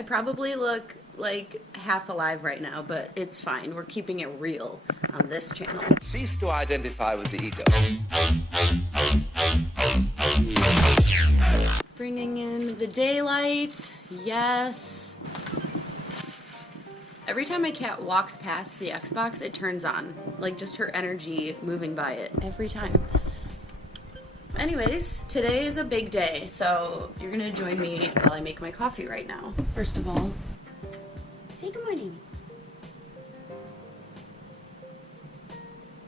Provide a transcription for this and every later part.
I probably look like half alive right now, but it's fine. We're keeping it real on this channel. Cease to identify with the ego. Bringing in the daylight. Yes. Every time my cat walks past the Xbox, it turns on. Like, just her energy moving by it. Every time. Anyways, today is a big day, so you're gonna join me while I make my coffee right now. First of all, say good morning.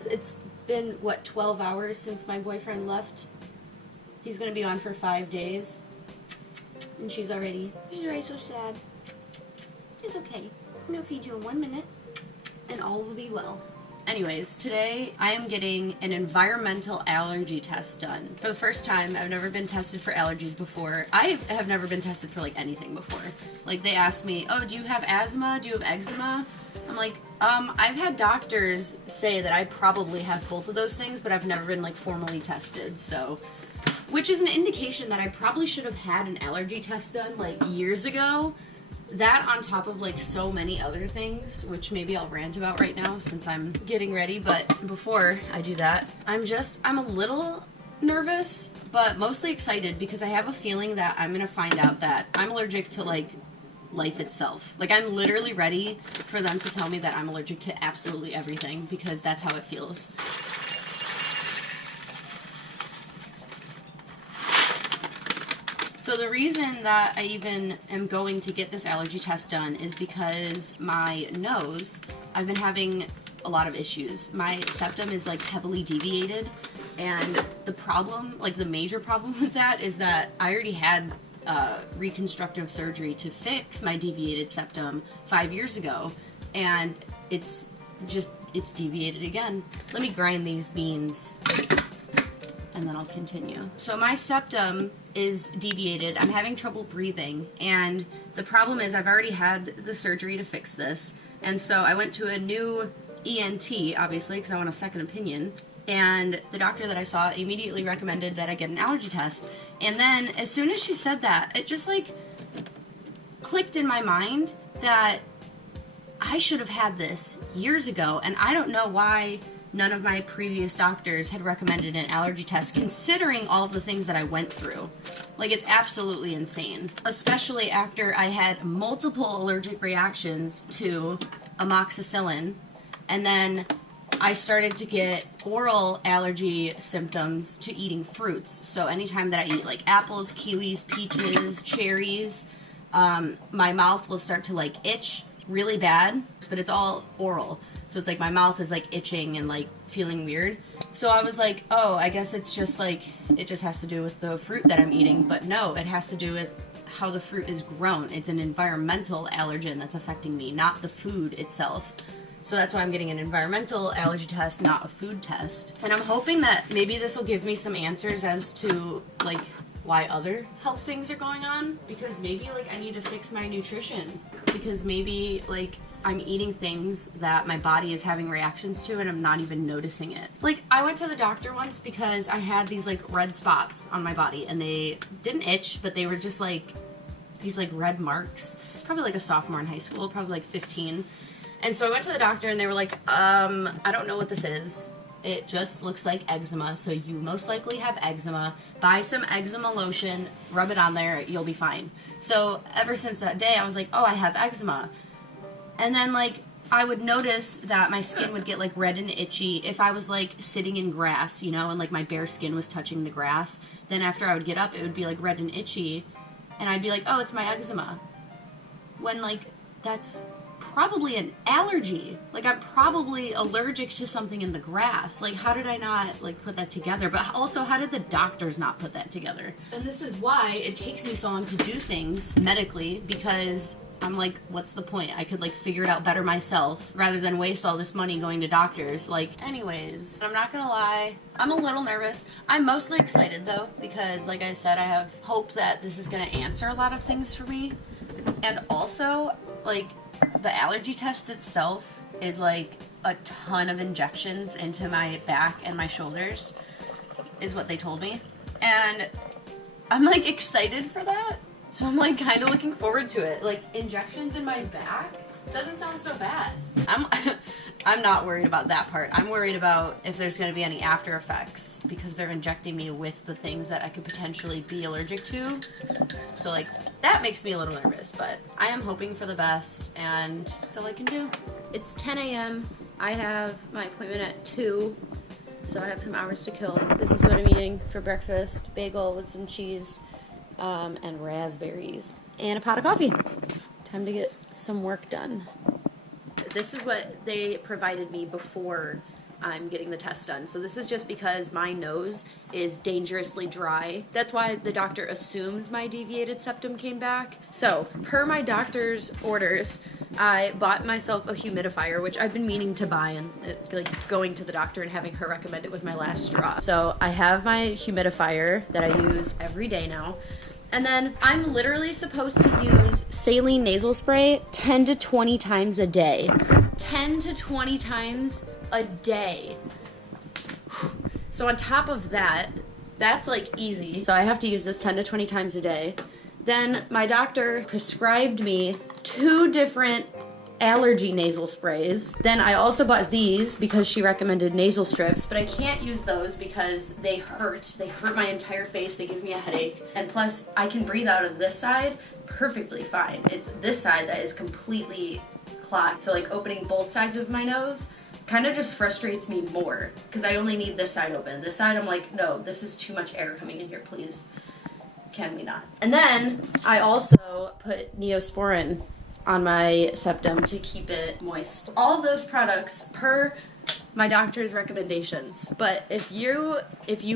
It's been, what, 12 hours since my boyfriend left? He's gonna be on for 5 days. And she's already so sad. It's okay. I'm gonna feed you in 1 minute, and all will be well. Anyways, today I am getting an environmental allergy test done. For the first time, I've never been tested for allergies before. I have never been tested for like anything before. Like, they asked me, oh, do you have asthma? Do you have eczema? I'm like, I've had doctors say that I probably have both of those things, but I've never been like formally tested, so. Which is an indication that I probably should have had an allergy test done like years ago. That on top of like so many other things, which maybe I'll rant about right now since I'm getting ready, but before I do that, I'm a little nervous, but mostly excited because I have a feeling that I'm gonna find out that I'm allergic to like life itself. Like, I'm literally ready for them to tell me that I'm allergic to absolutely everything because that's how it feels. So the reason that I even am going to get this allergy test done is because my nose, I've been having a lot of issues. My septum is like heavily deviated, and the problem, like the major problem with that is that I already had reconstructive surgery to fix my deviated septum 5 years ago, and it's deviated again. Let me grind these beans and then I'll continue. So my septum is deviated. I'm having trouble breathing, and the problem is I've already had the surgery to fix this, and so I went to a new ENT, obviously, because I want a second opinion, and the doctor that I saw immediately recommended that I get an allergy test. And then as soon as she said that, it just like clicked in my mind that I should have had this years ago, and I don't know why none of my previous doctors had recommended an allergy test, considering all of the things that I went through. Like, it's absolutely insane. Especially after I had multiple allergic reactions to amoxicillin, and then I started to get oral allergy symptoms to eating fruits. So anytime that I eat like apples, kiwis, peaches, cherries, my mouth will start to like itch really bad, but it's all oral. So it's like my mouth is like itching and like feeling weird. So I was like, oh, I guess it's just like, it just has to do with the fruit that I'm eating. But no, it has to do with how the fruit is grown. It's an environmental allergen that's affecting me, not the food itself. So that's why I'm getting an environmental allergy test, not a food test. And I'm hoping that maybe this will give me some answers as to like why other health things are going on. Because maybe like I need to fix my nutrition. Because maybe like I'm eating things that my body is having reactions to and I'm not even noticing it. Like, I went to the doctor once because I had these like red spots on my body, and they didn't itch, but they were just like these like red marks. Probably like a sophomore in high school, probably like 15. And so I went to the doctor and they were like, I don't know what this is. It just looks like eczema, so you most likely have eczema. Buy some eczema lotion, rub it on there, you'll be fine. So ever since that day, I was like, oh, I have eczema. And then, like, I would notice that my skin would get, like, red and itchy if I was, like, sitting in grass, you know, and, like, my bare skin was touching the grass. Then after I would get up, it would be, like, red and itchy, and I'd be like, oh, it's my eczema. When, like, that's probably an allergy. Like, I'm probably allergic to something in the grass. Like, how did I not, like, put that together? But also, how did the doctors not put that together? And this is why it takes me so long to do things medically, because I'm like, what's the point? I could like figure it out better myself rather than waste all this money going to doctors. Like, anyways, I'm not gonna lie, I'm a little nervous. I'm mostly excited though, because like I said, I have hope that this is gonna answer a lot of things for me. And also, like, the allergy test itself is like a ton of injections into my back and my shoulders, is what they told me. And I'm like excited for that. So I'm like kind of looking forward to it. Like injections in my back doesn't sound so bad. I'm not worried about that part. I'm worried about if there's going to be any after effects because they're injecting me with the things that I could potentially be allergic to. So like that makes me a little nervous, but I am hoping for the best and that's all I can do. It's 10 a.m. I have my appointment at 2, so I have some hours to kill. This is what I'm eating for breakfast. Bagel with some cheese and raspberries and a pot of coffee. Time to get some work done. This is what they provided me before I'm getting the test done. So this is just because my nose is dangerously dry. That's why the doctor assumes my deviated septum came back. So per my doctor's orders, I bought myself a humidifier, which I've been meaning to buy, and like going to the doctor and having her recommend it was my last straw. So I have my humidifier that I use every day now. And then I'm literally supposed to use saline nasal spray 10 to 20 times a day. 10 to 20 times a day. So on top of that, that's like easy. So I have to use this 10 to 20 times a day. Then my doctor prescribed me 2 different allergy nasal sprays. Then I also bought these because she recommended nasal strips, but I can't use those because they hurt. They hurt my entire face. They give me a headache. And plus, I can breathe out of this side perfectly fine. It's this side that is completely clogged. So like opening both sides of my nose kind of just frustrates me more because I only need this side open. This side, I'm like, no, this is too much air coming in here, please. Can we not? And then I also put Neosporin on my septum to keep it moist. All of those products per my doctor's recommendations. But if you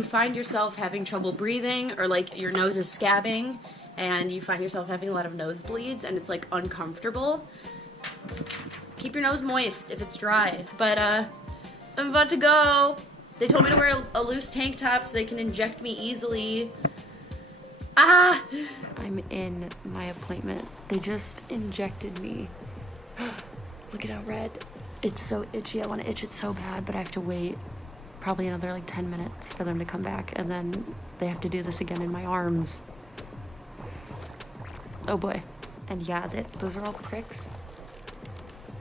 find yourself having trouble breathing or like your nose is scabbing and you find yourself having a lot of nosebleeds and it's like uncomfortable, keep your nose moist if it's dry. But I'm about to go. They told me to wear a loose tank top so they can inject me easily. Ah! I'm in my appointment. They just injected me. Look at how red. It's so itchy. I want to itch it so bad, but I have to wait probably another like 10 minutes for them to come back, and then they have to do this again in my arms. Oh boy. And yeah, those are all pricks.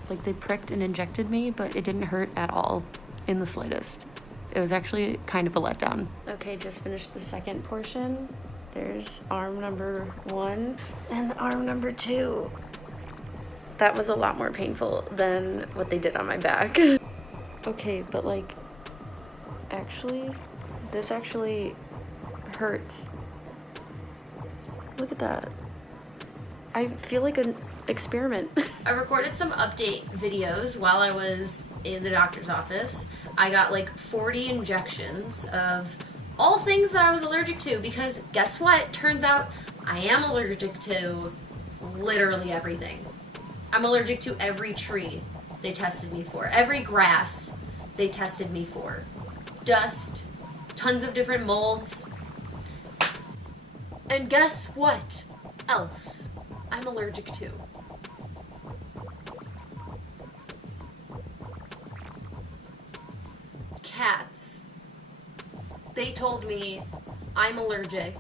Like they pricked and injected me, but it didn't hurt at all in the slightest. It was actually kind of a letdown. Okay, just finished the second portion. There's arm number 1 and arm number 2. That was a lot more painful than what they did on my back. Okay, but like, actually, this actually hurts. Look at that. I feel like an experiment. I recorded some update videos while I was in the doctor's office. I got like 40 injections of all things that I was allergic to because guess what? Turns out I am allergic to literally everything. I'm allergic to every tree they tested me for. Every grass they tested me for. Dust, tons of different molds. And guess what else I'm allergic to? Cats. They told me I'm allergic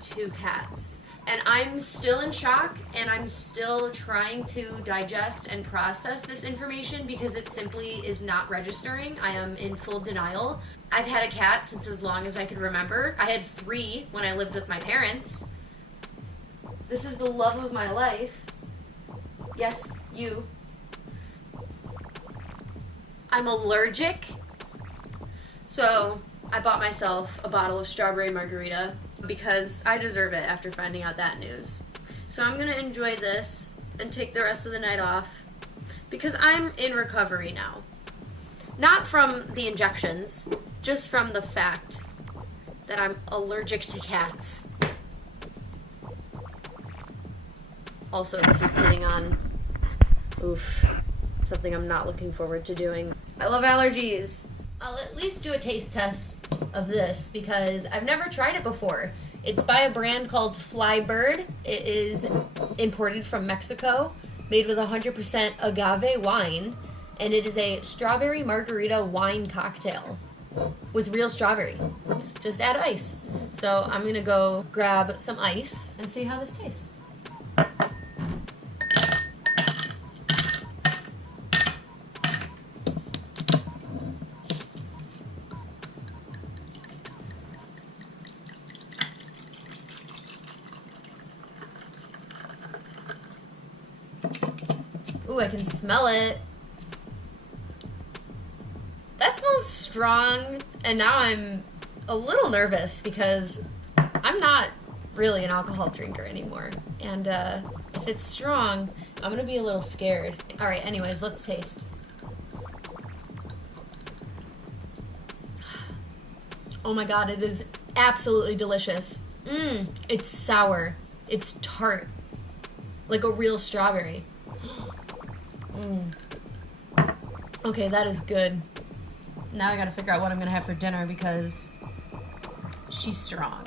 to cats. And I'm still in shock, and I'm still trying to digest and process this information because it simply is not registering. I am in full denial. I've had a cat since as long as I can remember. I had 3 when I lived with my parents. This is the love of my life. Yes, you. I'm allergic. So I bought myself a bottle of strawberry margarita because I deserve it after finding out that news. So I'm gonna enjoy this and take the rest of the night off because I'm in recovery now. Not from the injections, just from the fact that I'm allergic to cats. Also, this is sitting on, something I'm not looking forward to doing. I love allergies. I'll at least do a taste test of this because I've never tried it before. It's by a brand called Flybird. It is imported from Mexico, made with 100% agave wine, and it is a strawberry margarita wine cocktail with real strawberry. Just add ice. So I'm gonna go grab some ice and see how this tastes. Ooh, I can smell it. That smells strong, and now I'm a little nervous because I'm not really an alcohol drinker anymore. And if it's strong, I'm gonna be a little scared. All right, anyways, let's taste. Oh my god, it is absolutely delicious. It's sour. It's tart. Like a real strawberry. Okay, that is good. Now I gotta figure out what I'm gonna have for dinner because she's strong.